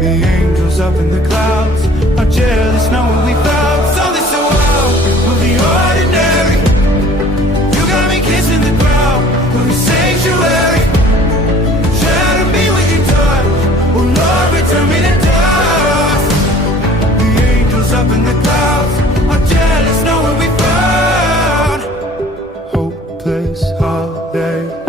The angels up in the clouds are jealous knowing we found something so out of the ordinary. You got me kissing the ground of your sanctuary. Shadow me with your touch, oh Lord, return me to dust. The angels up in the clouds are jealous knowing we found hopeless holiday.